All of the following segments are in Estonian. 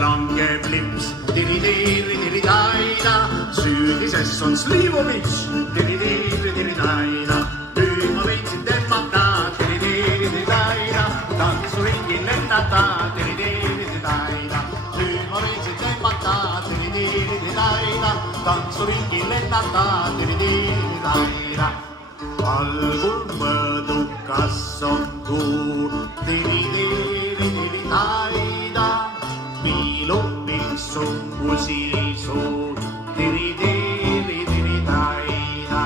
Langeb lips, tiri-tiri-tiri-taina, süüdises on Slivovitš, tiri-tiri-tiri-taina. Nüüd ma võitsin tõmmata, tiri-tiri-tiri-taina, tantsuringil lennata, tiri-tiri-tiri-taina. Nüüd ma võitsin tõmmata, tiri-tiri-tiri-taina, tantsuringil lennata, tiri-tiri-tiri-taina. Algul mõõdukas on kuu, tiri-tiri-tiri-taina. Piilumiks on kusisuu, tiri-tiri-tiri-taina.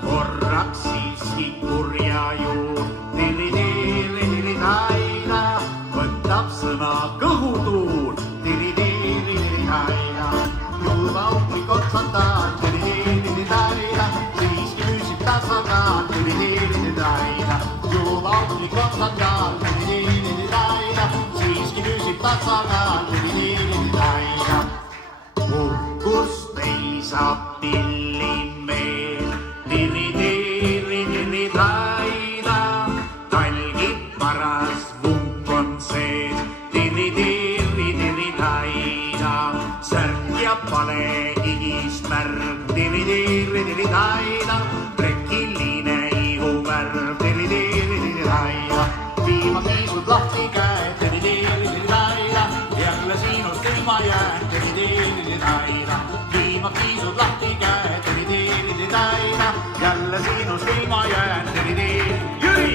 Korraks siiski kurja juur, tiri-tiri-tiri-taina. Võtab sõna kõhutuul, tiri-tiri-tiri-taina. Juba uplik otsata, tiri-tiri-tiri-taina. Siiski püsib tasaga, tiri-tiri-tiri-taina. Juba uplik otsata, tiri-tiri-tiri-taina. Siiski püsib tasaga, tiri-tiri-tiri-taina. Uhkust ei saa pillimeel, tiri-tiri-tiri-taina. Talgib paras vunk on sees, tiri-tiri-tiri-taina. Särk ja pale higismärg, tiri-tiri-tiri-taina. Prekiline ihumärg, tiri-tiri-tiri-taina. Viimakiisud lahti käed, tiri-tiri-tiri-taina. Jälle sinust ilma jään, tiri-tiri-tiri-taina. Viimakiisud lahti käed, tiri-tiri-tiri-taina. Jälle sinust ilma jään, tiri-tiri. Jüri!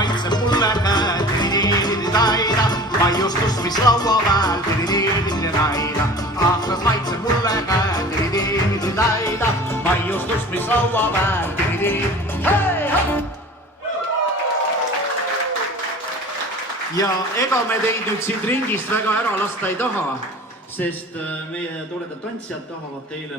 Maitseb mulle käed, tiri-tiri-tiri-taina. Maiustus, mis laua väel, tiri-tiri-tiri-taina. Ahtas maitseb mulle käed, tiri-tiri-tiri-taina. Maiustus, mis laua väel, tiri-tiri-tiri-taina. Ja ega me teid nüüd siit ringist väga ära lasta ei taha, sest meie toredad tantsijad tahavad teile